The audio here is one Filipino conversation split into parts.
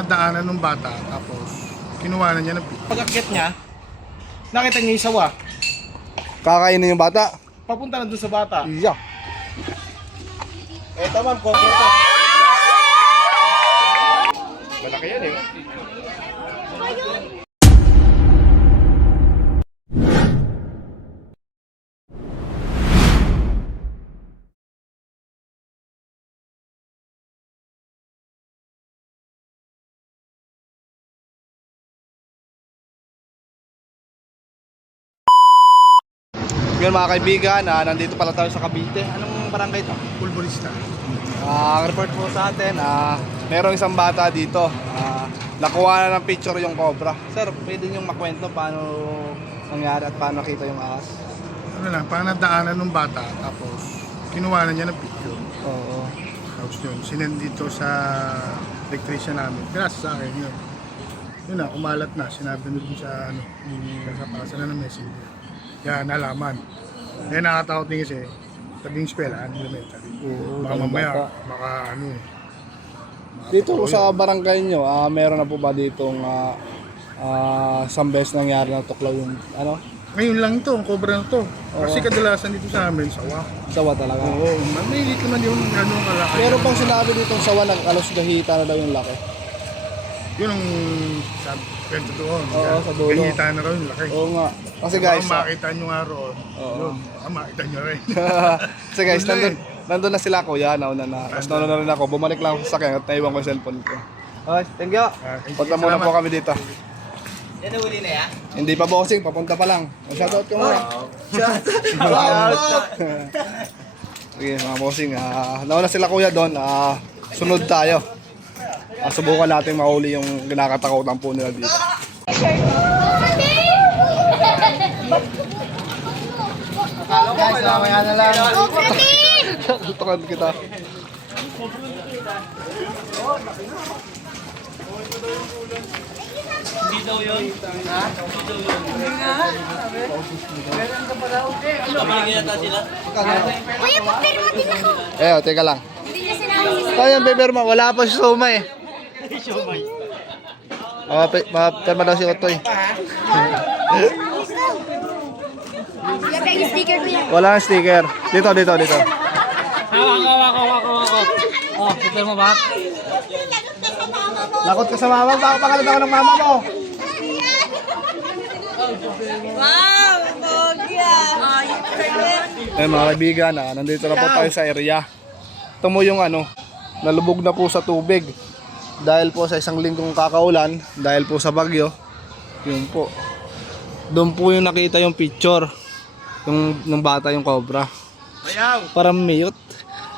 Daanan ng bata, tapos kinuha na niya ng picture. Pag-akyat niya, nakita niya yung sawa. Kakainin yung bata. Papunta na dun sa bata. Iya. Eto ma'am, cobra to. Malaki yan eh. Ngayon mga kaibigan, nandito pala tayo sa Cavite. Anong barangay ito? Pulbolista. Ang report po sa atin, merong isang bata dito. Nakuha na ng picture yung cobra. Sir, pwede niyong makwento paano nangyari at paano nakita yung ahas? Ano lang, parang nadaanan ng bata, tapos kinuha na niya ng picture. Oo. Tapos yun, sinend dito sa electrician namin. Pinasa sa akin yun. Yun na, umalat na. Sinabi na dun sa ano, pasa na ng messenger. Kaya nalaman. Kaya nakatakot din kasi tabing eskwelahan, elementary. Oo, Baka talagang mamaya, bata. baka ano eh. Dito sa barangay nyo, meron na po ba ditong isang beses nangyari na tuklaw yung ano? Ngayon lang to, ang cobra na to. Kasi kadalasan dito sa amin, sawa. Sawa talaga. Oo, maliit naman yung ganun kalaki. Meron pang sinabi ditong sawa na alos gahita na daw yung laki. Yun ang sabi, kwento doon. Oo, sa dulo. Ganita na raw yung laki. Oo nga. Kasi guys, Baka makita nyo nga roon. Oo. Yun, baka makita nyo rin. kasi guys, Tuloy. nandun na sila kuya, nauna na. Tapos nauna na rin ako, bumalik lang ako sa sakyan at naiwan ko yung cellphone ko. Okay, thank you. Punta muna po kami dito. Yan na uli na yan? Hindi pa bossing, papunta pa lang. Shoutout ka muna. Sige mga bossing, nauna sila kuya doon, sunod tayo. Subukan natin mahuli yung ginakatakutan po nila dito. Guys, mamaya na lang. Tutukan kita. Hindi daw yun. Ha? Hindi daw yun. Pamigyan yata sila. Kuya, papirma din ako. Teka lang. Hindi niya sinabi si Kaya yung paperma, wala pa si Soma eh. Mapirma daw si Otoy. Lagay yung sticker ko yan. Wala ang sticker. Dito. Hawak. Oh, super mo ba? Lakot ka sa mama, baka pangalan ako ng mama mo. Wow, Bogya! Mga kaibigan, nandito na po tayo sa area. Ito mo yung nalubog na po sa tubig. Dahil po sa isang linggong kakaulan, dahil po sa bagyo, yun po. Doon po yung nakita yung picture, yung bata yung cobra. Parang mute.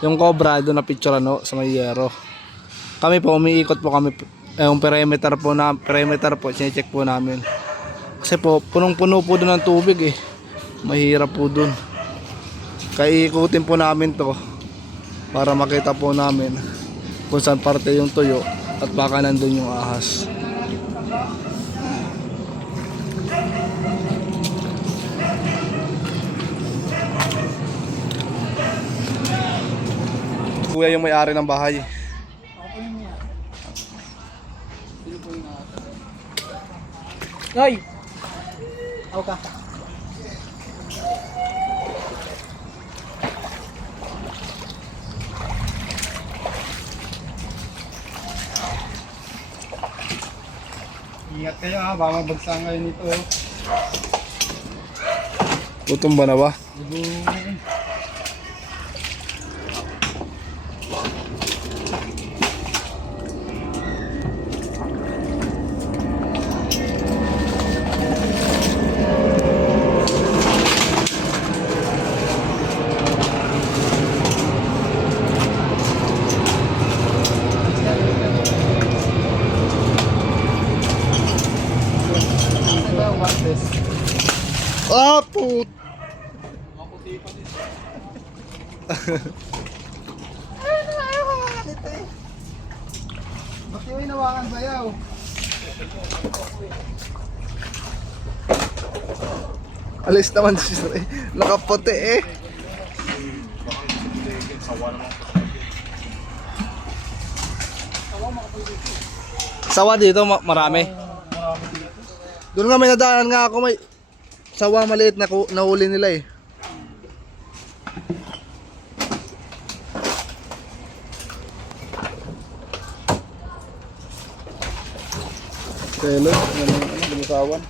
Yung cobra doon na picture sa may yero. Kami po umiikot po kami yung perimeter po, chine-check po namin. Kasi po punong-puno po doon ng tubig eh. Mahirap po doon. Kaya ikutin po namin to para makita po namin kung saan parte yung tuyo at baka nandun yung ahas. Kuya yung may-ari ng bahay. Hoy! Ako ka. Ingat kayo ha, baka magbagsak kayo nito. Gutom ba na ba? Put! Bakit yung inawakan sayaw? Alis naman siya eh. Nakaputi eh. Sawa dito, marami. Doon nga may nadaanan nga ako, may sawa maliit na nahuli nila eh. Kelo, lumasawan.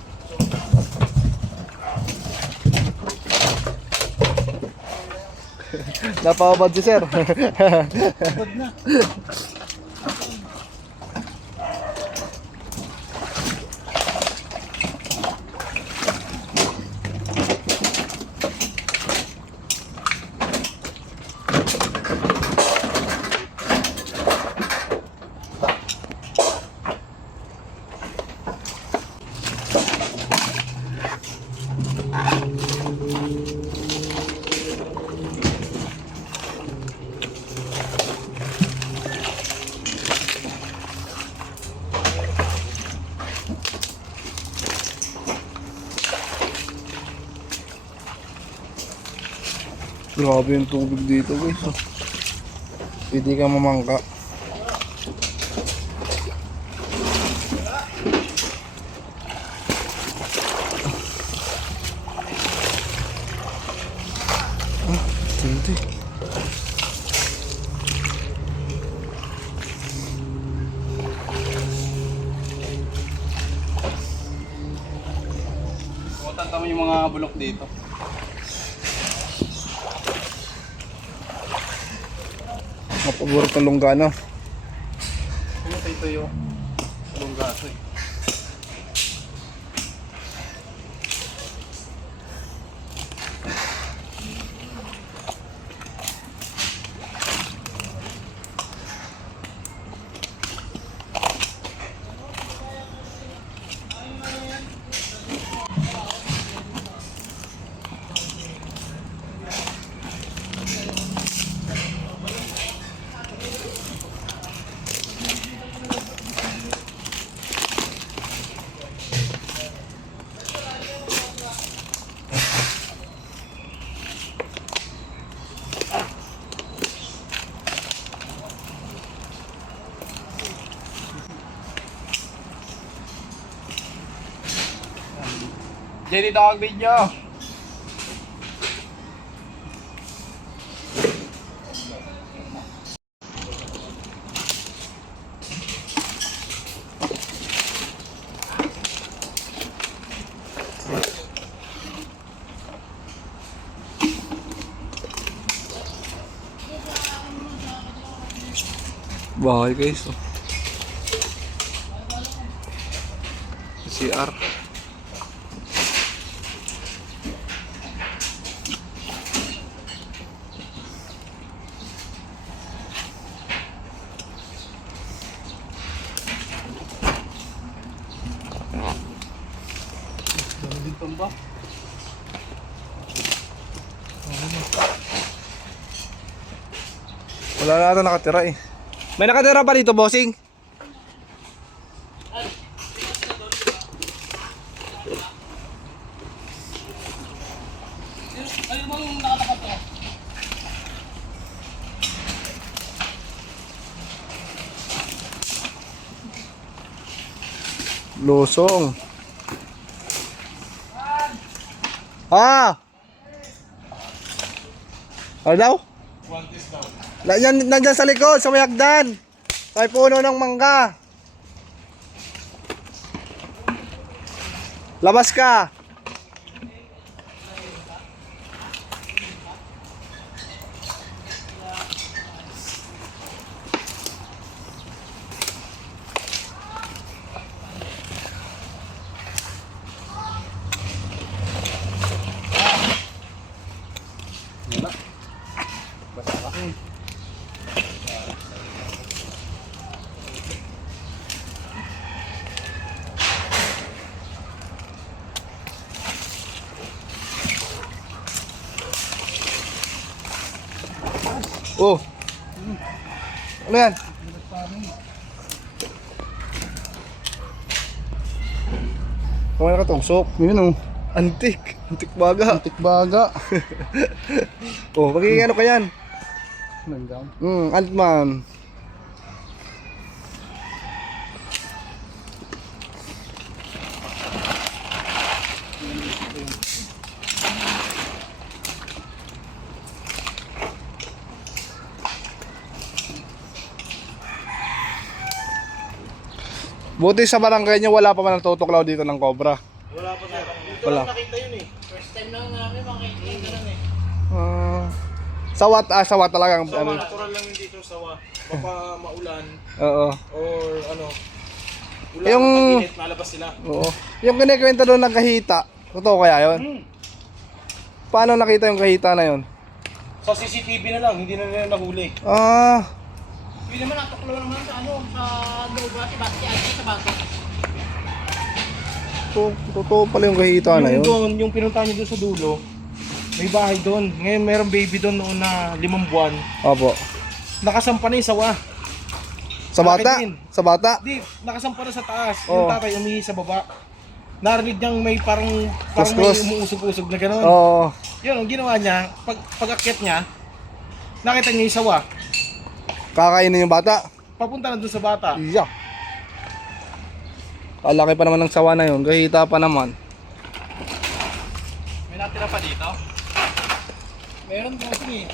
Napakabad si sir. Grabe yung tubig dito guys. Pwede ka mamangka. Hindi. Tanta mo yung mga bulok dito. Mapabor ka lunggana. Ito yung lunggaso eh. Jenny, dog video. Bahay guys. CR. Wala na ata nakatira eh. May nakatira pa dito, bossing? Losong. Ah! Ano daw? Nandiyan sa likod, sa may hagdan. May puno ng mangga. Labas ka. Oh. Ano yan? Kung may nakatungsok. Yun oh. Antik. Antik baga. Antik baga. Oh, magiging ano ka yan? Antman. Buti sa barangay niyo wala pa man natutuklaw dito ng cobra. Wala pa sir. Dito Wala. lang nakita yun eh. Sawa talagang Sawa, ano. natural lang yun dito sawa. Baka maulan Oo. or ano. Ulan, Yung- pag-init, nalabas sila. Oo. Yung kinikwento doon ng kahita, totoo kaya 'yon? Paano nakita yung kahita na 'yon? Sa CCTV na lang, hindi na nila nahuli. Ah, Hindi naman natuklaw naman sa ano, sa loob si Basti at sa bangko. totoo pala yung kahita na Yung 'yon. doon, yung pinuntahan niyo doon sa dulo, may bahay doon. Ngayon mayroong baby doon noon na 5 buwan. Opo. Nakasampa na yung sawa. Sa bata? Akin din. Sa bata? Di, nakasampa na sa taas. Oo. Yung tatay umihi sa baba. Narinig niyang may parang Kuskus. may umuusog-usog na gano'n. Oo. Yun, ang ginawa niya, pag-akyat niya, nakita niya yung sawa. Kakainin yung bata. Papunta na doon sa bata. Iya. Kalaki pa naman ng sawa na yun. Kahita pa naman. May natira pa dito? Meron kasi eh.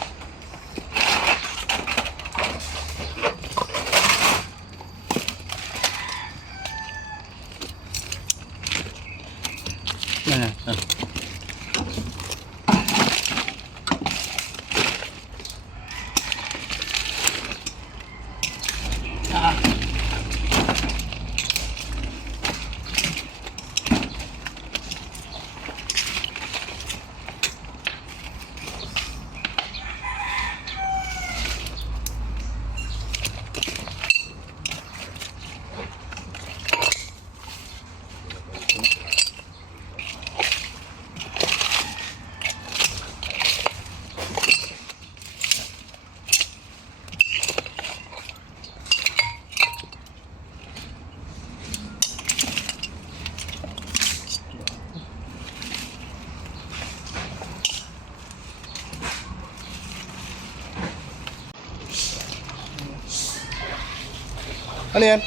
Ano yan?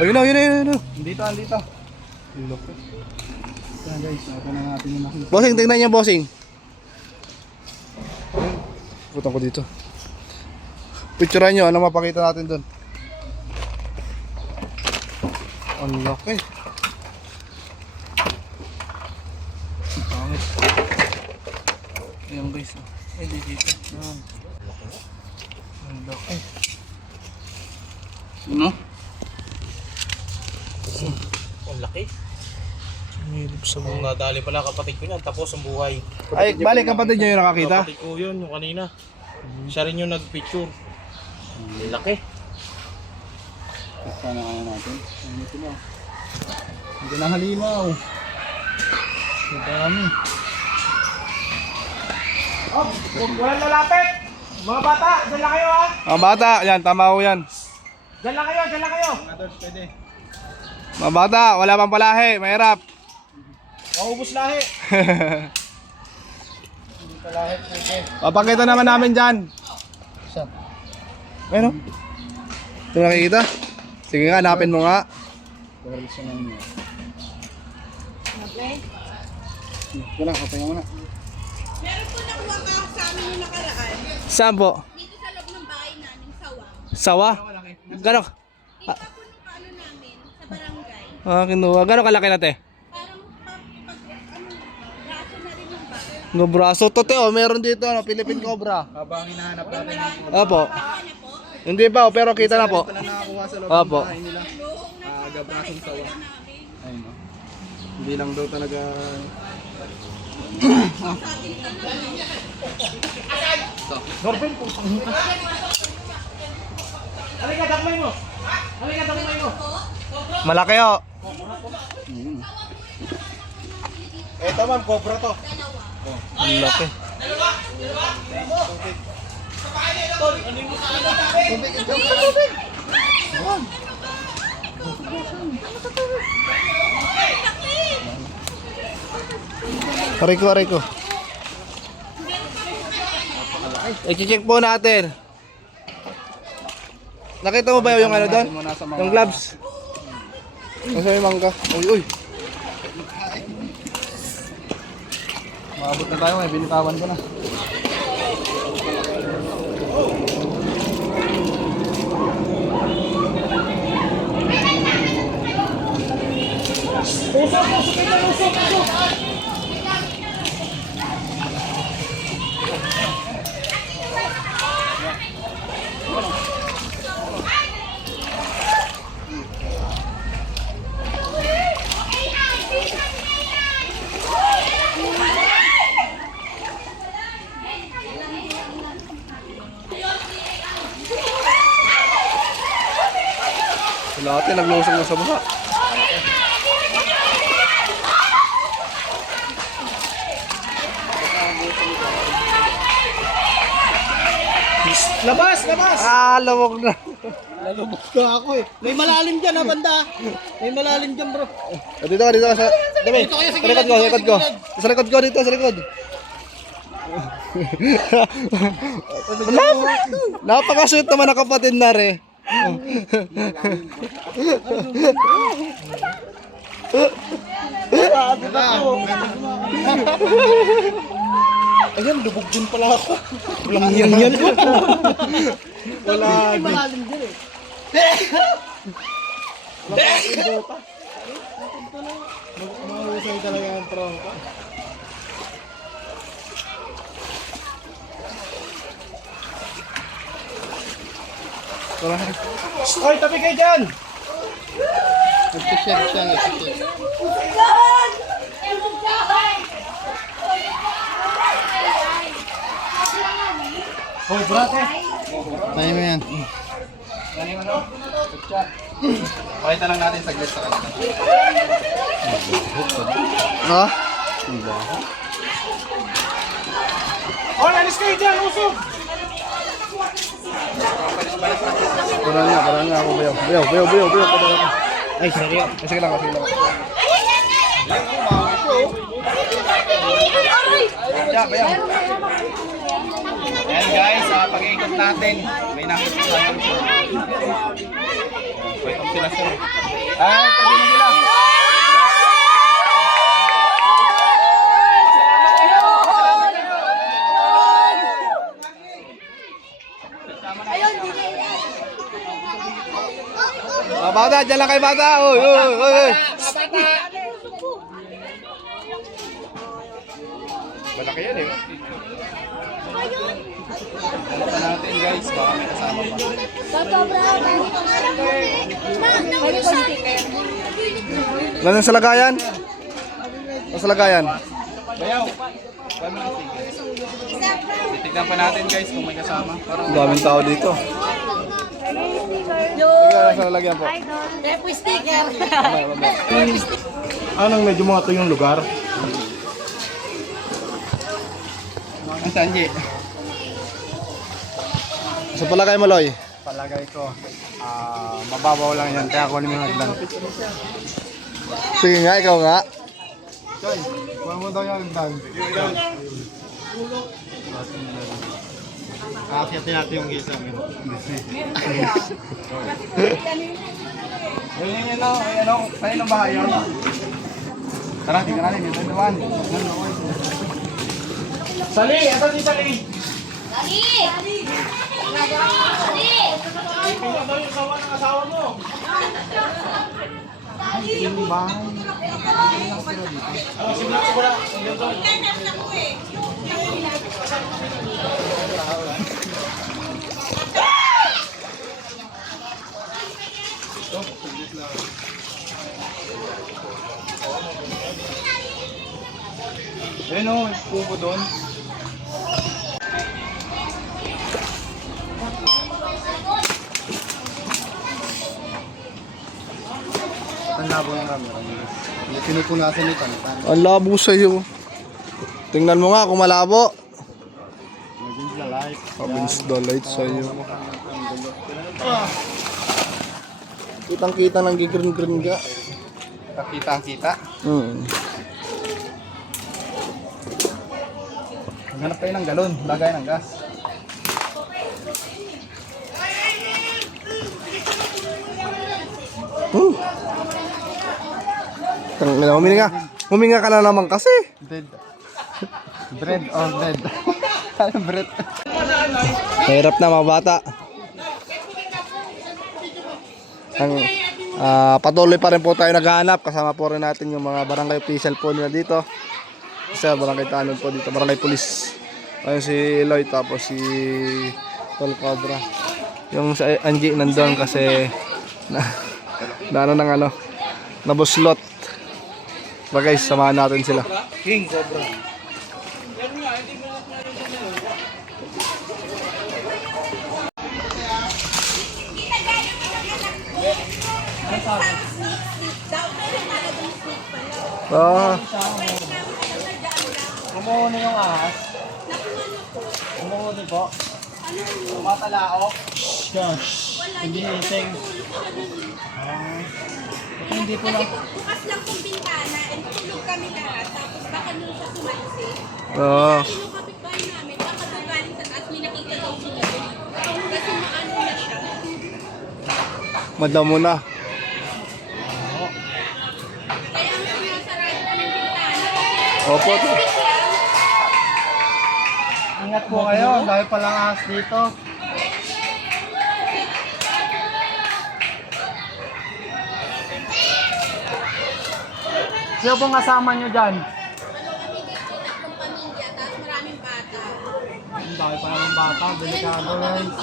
Oh, yun na. Dito, andito. Yan guys, ito na natin yung nakita. Bossing, tingnan niyo, bossing. Putang ko dito. Picturean nyo, ano mapakita natin doon. Ang laki. Pangit. Ayan guys. Ay, dito. Ang laki. Ano? Ang laki. Umilip sa Kung nadali pala kapatid ko niyan, tapos ang buhay. Ay, balik kapatid nyo yung nakakita. Kapatid ko yun, yung kanina. Siya rin yung nagpicture. Ang laki. Sana kaya natin. Ayun ito na. Hindi na halimaw. Ang dami. Oh, walang lalapit! Mga bata, dyan lang kayo ha! Mga bata, yan, tama ko yan. Dyan lang kayo, dyan lang kayo! Pwede. Mga bata, wala pang palahi, mahirap. Maubos lahi! Papakita naman namin dyan. Saan? Ano? Ito nakikita? Sige nga, hanapin mo nga. Pagkalis na namin yun. Ito lang, kapay mo na. Meron po nakuha ka sa amin yung nakaraan. Saan po? Dito sa loob ng bahay namin, sawa. Sawa? Gano'n? Kita po nung paano namin sa barangay. Ah, kinuha. Gano'n kalaki na te? Parang braso na rin yung bata. No braso. Totoo, meron dito, ano, Philippine Cobra. Habang hinahanap natin yung Opo. Ano po? Hindi pa, pero kita na po. na nakakuha sa loob Opo. ng bahay nila. Gabrasong sawa. Ayun no. Hindi lang daw talaga... Norbin, kung halika, dakmay mo! Halika, dakmay mo! Malaki o. Eto ma'am, cobra to. Ang laki. Aray ko. I-check po natin. Nakita mo ba yung ano doon? Yung gloves? Nasa yung mangga. Uy. Maabot na tayo, may binitawan ko na. Lahat eh, naglusong na sa baba. Labas, labas! Ah, lawag na. Lalubog ka ako eh. May malalim dyan ha, banda. May malalim dyan bro. Dito ka sa... Dami, Dito kayo sa sa likod ko, sa likod ko. Sa likod ko dito, sa likod. Napakasweet naman ang kapatid na re. Ayan, lubog din pala ako. Walang hiyang yan. May malalim dyan eh. Mahusay talaga ang trompa. Hoy, tabi kayo dyan! Nagpishare siya, nagpishare. Hoy, brate! Tayo mo yan. Pakita lang natin saglit sa kanila. Ha? Hoy, alis kayo dyan! Usog! Parang nga ako bayaw. Bayaw. Parang ako. Ay, seryo. Sige lang. Bayaw. Ayan guys, pag-iikot natin. May nakita tayo. Welcome sila sir. Ay, tabi na sila. Bata, dyan lang kayo bata. Uy. Malaki yan eh. Ano pa natin guys, baka may kasama pa. Lan sa lagayan? Sa lagayan? Bayaw. Titignan pa natin guys kung may kasama. Ang daming tao dito. Sige, sa lalagyan po. sticker. Anong medyo mga to yung lugar? Ang Sanji. Sa palagay mo, Loy? Palagay ko, mababaw lang yan, kaya kunin mo yung hagdan. Sige nga, ikaw nga. Choy, kuha mo daw yung hagdan. Kakakyatin natin yung gisa. Ayun, tayo ng bahay yun. Tara, tingnan natin, yung tanduan. Sali! Ito si Sali! Tingnan daw yung sawa ng asawa mo! Ayun o, pupo doon. Ang labo ng camera. Pinupunasan ni Tantan. Ang labo sa'yo. Tingnan mo nga kung malabo. Naging the light. Against the light sa'yo. Kitang-kita ng gigrin-grin ka. Kita. Hanap kayo ng galon, lagay ng gas. Huminga ka na naman kasi. Dead. Bread or dead. Bread. Mahirap na mga bata. Patuloy pa rin po tayo naghahanap. Kasama po rin natin yung mga barangay official po nila dito. Isa, barangay Tanon po dito, barangay Police. Ayun si Eloy, tapos si Tol Cobra. Yung si Angie nandun kasi nabuslot. Ba guys, samahan natin sila. King Cobra. Ah, Umuho yung ahas. Umuho po. Tumatalaok. Hindi ising. Hindi po lang. Bukas lang kong bintana and tulog kami lahat. Tapos baka nung siya sumalisi. ah, Yung kapitbahay namin, baka doon galing sa taas, may nakita daw sila doon. Kasi maano na siya. madamo na. Kaya ang sinasarado ko ng bintana. Opo. Ingat po kayo. Dahil palang ahas dito. Sino pong kasama nyo dyan? Kami dito, tatlong pamilya, tapos maraming bata. Ang dahil palang bata. Delikado guys.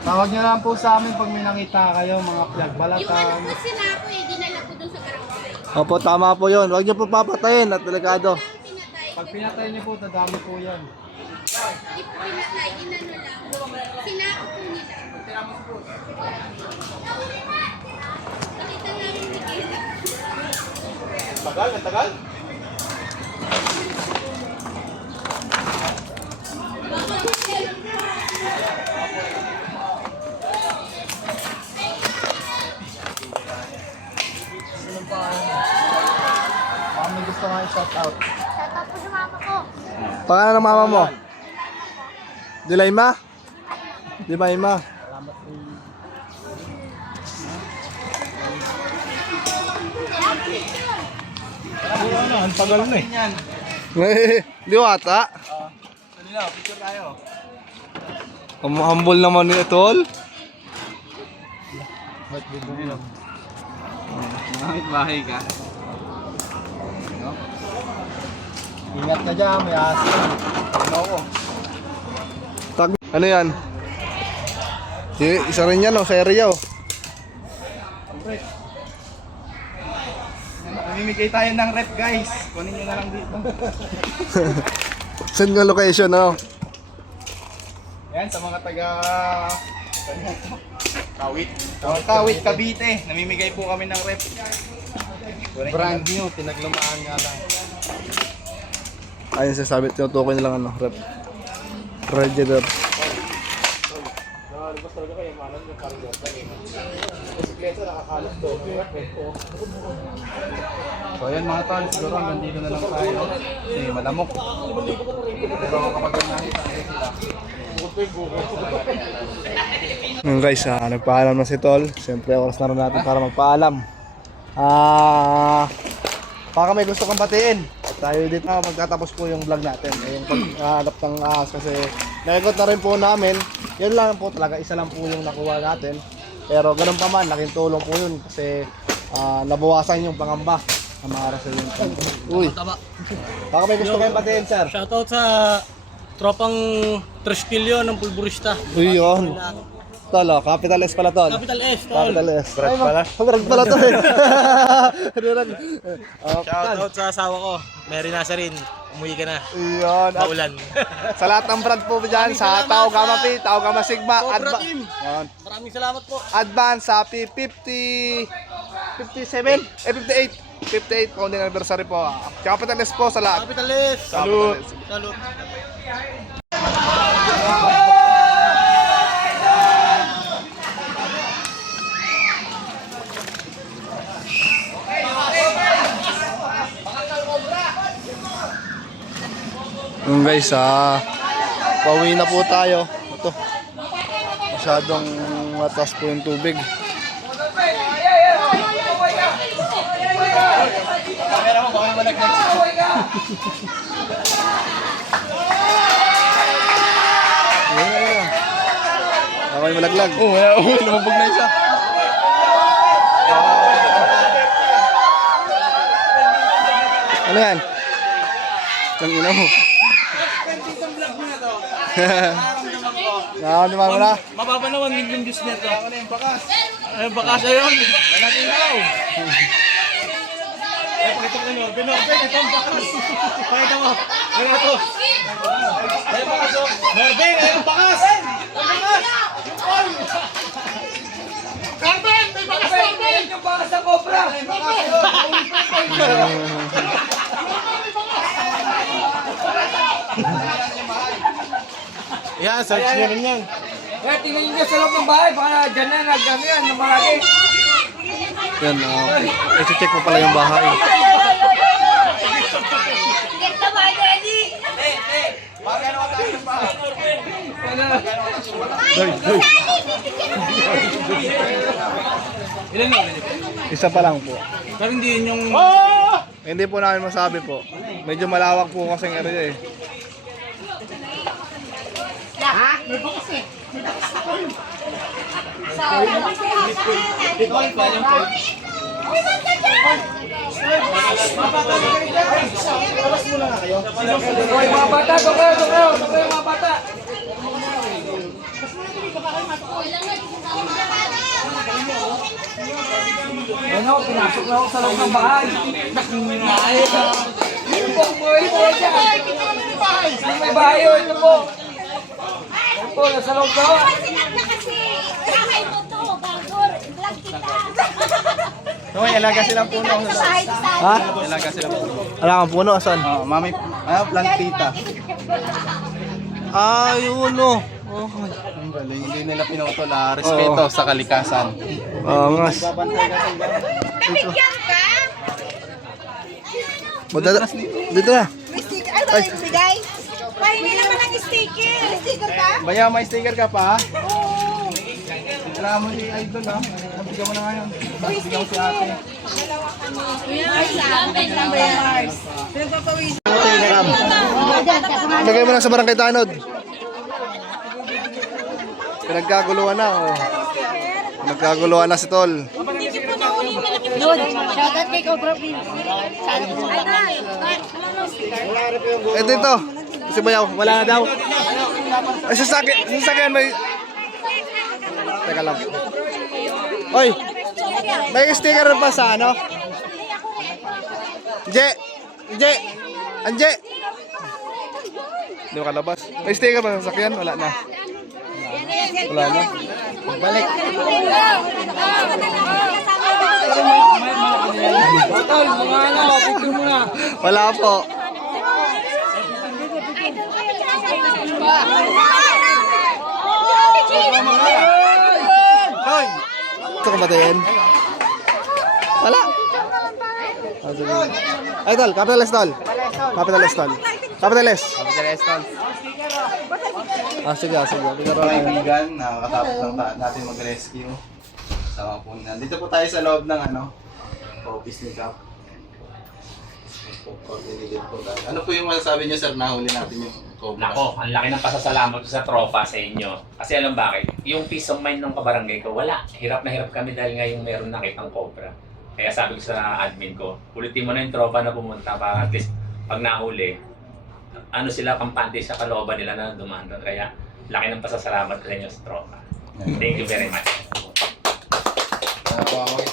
Tawag nyo lang po sa amin pag may nakita kayo, mga flag Yung ano balatan. po sinako dinala ko dun sa barangay. Opo, tama po yun. Huwag niyo po papatayin at delikado. Ang pinatay, Pag pinatay niyo po, dadami po yan. di po pinatay, inano lang. Sinako po nila. Nakita namin ni Kira. Tagal? Ang tagal? Baka may gusto nga i-shout out. Shoutout po sa mama ko. Pangalan ng mama mo? Dilayma? Dilayma. Ano, ang tagal na eh. Di wata. Kanina, picture tayo. Ang humble naman ni Tol. Ba't bibili lang? Bahay ka. Ingat na dyan, may asin. Ano ako? Ano yan? Isa rin yan sa area. Namimigay tayo ng rep guys. Kunin nyo na lang dito. Saan nga location, Yan, sa mga taga... Kawit. Kawit, Cavite. Namimigay po kami ng rep. Brand new, pinaglumaan nga lang. Ayun sasabi, tinutukoy nilang rep. Radiator. So ayan mga tol, siguro hanggang dito na lang tayo. Kasi malamok. Pero kapag nakita sila, Guys, nagpaalam na si Tol. Siyempre, oras na rin natin para magpaalam. Baka may gusto kang batiin. Tayo dito magtatapos po yung vlog natin. Yung paghanap ng ahas kasi naikot na rin po namin. Yun lang po talaga, isa lang po yung nakuha natin. Pero ganun pa man, laking tulong po yun kasi nabawasan yung pangamba na maharap sa yun. Uy, baka may gusto kayong batiin, sir. Shoutout sa tropang Treskilyo ng Pulburista. Uy, yun. Tolo, Capital S pala, Tol. Capital S, tol. Capital S. Brad pala? Brad pala to eh. Shoutout sa asawa ko, Mary Nazarin. Umuwi ka na. Yun. At Maulan. sa lahat ng brand po dyan, sa Tao Gamma P, Tao Gamma Sigma, Cobra Team. Yun. Maraming salamat po. Advance sa P50, 57, 58 founding anniversary po. Capital S po sa lahat. Capital S. Salute. Salute. Yung guys, pauwi na po tayo. Ito. Masyadong mataas po yung tubig. Ayan. malaglag. Oo, lumabog na isa. Ano yan? Ang ina mo. Nakakamdaman mo na. Mababa na 1 million views nito. Ako na yung bakas. Ay, bakas ayun. Wala din daw. Ay, pakita ko nyo. Ito ang bakas. Pakita mo. Ano ito? Ay, bakas o. Norbin, ay, ang bakas. Ang bakas. Carmen! May bakas Carmen! Yung bakas sa cobra. Ay, bakas Yan, search nyo rin yan. Eh, tingnan nyo sa loob ng bahay. Baka dyan na, nagdami yan. Namarami. Yan, i-check mo pala yung bahay. Magkano ka tayo ng bahay? Ilan na? Isa pa lang po. Pero hindi yun yung... Hindi po namin masabi po. Medyo malawak po kasing area eh. Ha? May bakas eh. Ito ang kanyang po. Hoy, mga bata, doon kayo, mga bata. Ano, pinasok na ako sa loob ng bahay. Yung pong buhay po dyan. Yung may bahay yun, ito po. Ito po, nasa loob ko. Sinag na kasi. Bahay mo to. Bagor. Vlog kita. Hoy, alaga silang puno. Sa bahay sa Ha? Alaga silang puno. Wala kang puno, asan? Oh, mami, plantita. Ah, yun o. Okay. Ang galing, hindi nila pinutol, respeto sa kalikasan. Angas. Nabigyan ka? Dito na. May sticker. Ano ba yung bigay? May naman ang sticker. May sticker ka? Baya, may sticker ka pa? Oo. Kailangan mo si Idol, ha? Nabigyan mo na ngayon. Uy, Nabigyan mo si ate. Dalawa kami. Mars, lang ba yung Mars? Pinagpapawis. Lagay mo na sa barangay Tanod. Pinagkaguluhan na, oh. Pinagkaguluhan na si Tol. Hindi po na uli malaki. Yun. Shoutout kay Cobra Prince. Ito. Si Bayaw, wala na daw. Ay, sasakyan may... Teka lang. Oy, may sticker pa sa ano? Anje! Hindi mo kalabas. May sticker pa sa sasakyan? Wala na. Wala na. Balik. Tol, mga ano, picture mo na. Wala po. Hoy! Ito kamatayin. Wala. Ay, Tol. Capital S, Tol. Capital S, Tol. Capital S. Sige. Mga kaibigan, nakakatapos lang natin mag-rescue. Sama po na. Dito po tayo sa loob ng office ni Cap. Ano po yung masasabi niyo, sir, nahuli natin yung cobra? Nako, ang laki ng pasasalamat ko sa tropa sa inyo. Kasi alam bakit? Yung peace of mind ng kabarangay ko, wala. Hirap na hirap kami dahil ngayon meron nakitang cobra. Kaya sabi ko sa admin ko, ulitin mo na yung tropa na pumunta para at least pag nahuli, ano sila, kampante sa kalooban nila na dumaan doon. Kaya laki ng pasasalamat ko sa inyo sa tropa. Thank you very much.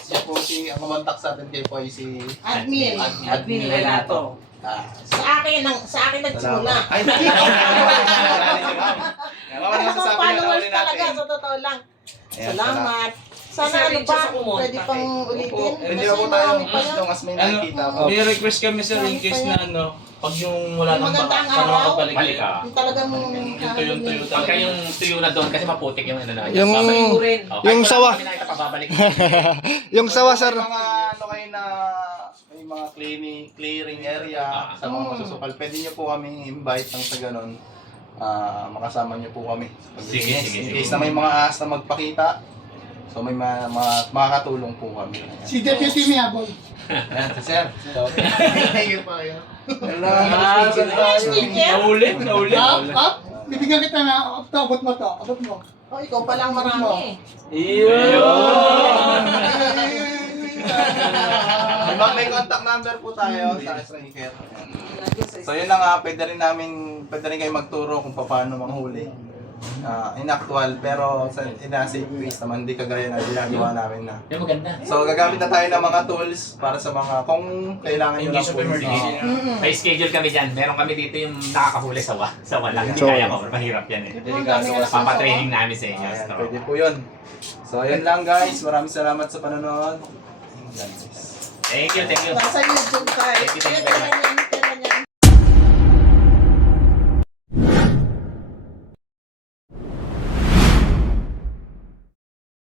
Siya po ang kumontak sa atin kay Poy si Admin. Admin Renato. Sa akin nagsimula. Ay, Mga followers talaga, sa totoo lang. Salamat. Sana ano pa, pwede pang ulitin. Hindi po tayo nung as may nakikita po. May request kami sir in case na pag yung wala nang Maganda baka, ang paano araw. makabalik Balik yun? ka. Yung talagang tuyo-tuyo Huwag kayong tuyo na doon kasi maputik yung ano na. Yung- babalik. yung sawa. Kami nakita pababalik. Yung sawa, sir. May mga kayo na may mga clearing area sa mga masusukal. Pwede niyo po kami invite ng sa ganun. Makasama niyo po kami. Sige. In case na may mga ahas na magpakita. So may makakatulong po kami. Si Deputy Miyaboy. Ayan, si Sir. Thank you pa yun. Nahuli. Bibigyan kita na, abot mo to. Oh, ikaw palang marami. May contact number po tayo sa striker. So yun na nga, pwede rin kayo magturo kung paano manghuli. In actual, pero in a safe ways naman, hindi kagaya na ginagawa namin na. Yung maganda. So gagamit na tayo ng mga tools para sa mga, kung kailangan nyo Hindi lang sa po. emergency. May schedule kami dyan. Meron kami dito yung nakakahuli sa wala. Hindi So, kaya ko. Mahirap yan eh. Papatraining namin sa inyo. Ayan, pwede po yun. So ayun lang guys, maraming salamat sa panonood. Thank you, thank you. Nasa YouTube tayo. Thank you very much.